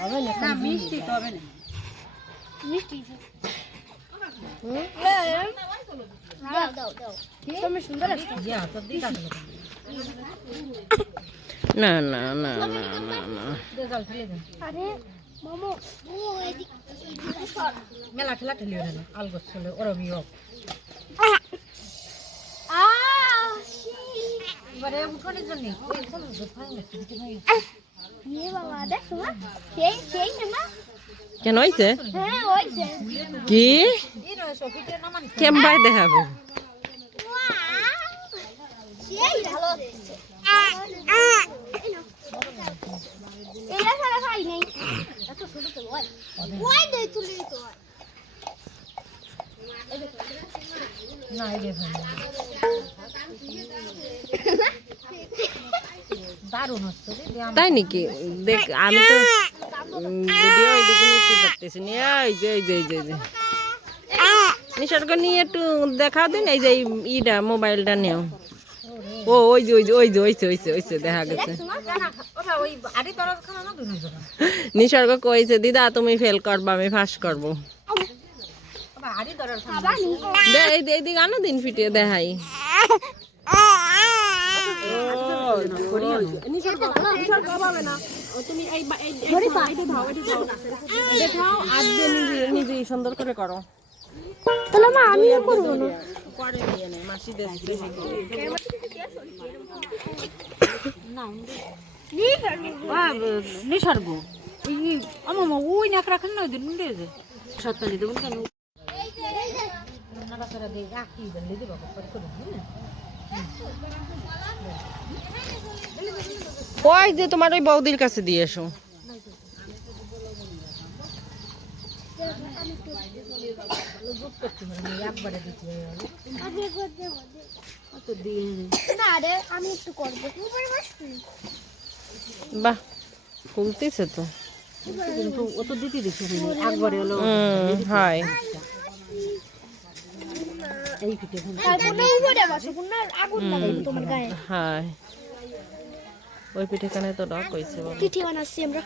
হবে না মিষ্টি তো হবে না মিষ্টি না না না না না না মেলা ঠেলা ঠেলিও না আলগোছ চলে ওরবিও এবারে উঠোনের জন্য কেন হয়েছে কি কেমবাই দেখাবো না এই দেখো দারুণ হচ্ছে তাই নাকি দেখ আমি তো ভিডিও এদিকে নিতে পারতেছি না এই যে এই যে এই যে এই যে নিসর্গ নিয়ে একটু দেখাও দিন এই যে ইটা মোবাইলটা নেও ও ওই যে ওই যে ওই যে ওইছে ওইছে ওইছে দেখা গেছে নিসর্গ কইছে দিদা তুমি ফেল করবা আমি ফাঁস করবো এইদিকে আনো দিন ফিটিয়ে দেখাই নিজে সুন্দর করে করো তাহলে মা আমি করবো না নিসর্গ আমার ওই নাক রাখেন না ওই দিন যে সত্তানি দেবেন কেন ওই যে তোমার ওই বৌদির কাছে দিয়ে এসো আমি একটু করবো বাহ খুলতেছে তো ও তো দিতে দিচ্ছে একবারে হলো হয় এই পিঠে হ্যাঁ ওই পিঠে কানে তো ডক হয়েছে পিঠে বানাচ্ছি আমরা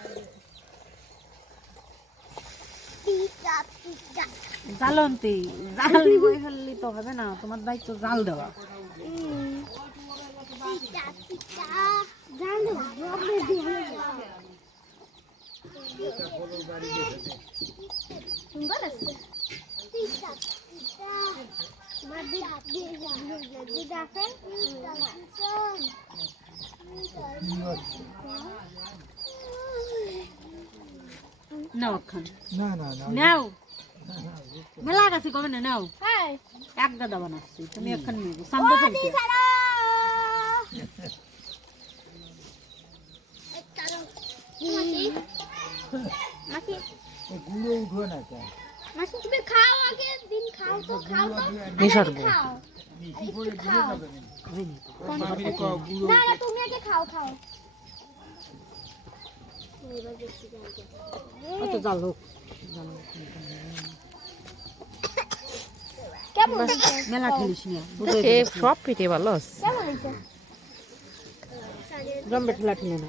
জালন্তি জাল বই ফেললি তো হবে না তোমার দায়িত্ব জাল দেওয়া নাও খান নাও মেলা গাছে কবে না নাও এক গাদা বানাচ্ছি তুমি একখান নেবো সামনে ফেলতে তুমি খাও আগে দিন খাও তো খাও তো নিসর্গ না না তুমি আগে খাও খাও অত জাল হোক কেমন মেলা খেলিস না সব পিঠে ভালো কেমন হয়েছে জম্বে ঠেলা ঠেলে না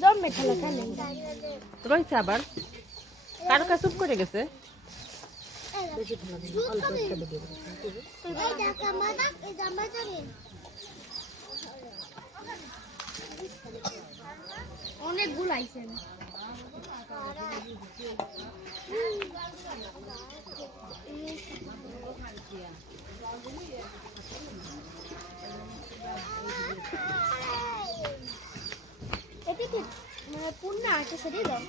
জম্বে খেলা খেলে রয়েছে আবার কারো কাছে চুপ করে গেছে অনেক গুলাইছেন এটা কি পূর্ণা আছে সেটাই দাও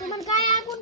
তোমার গায়ে আগুন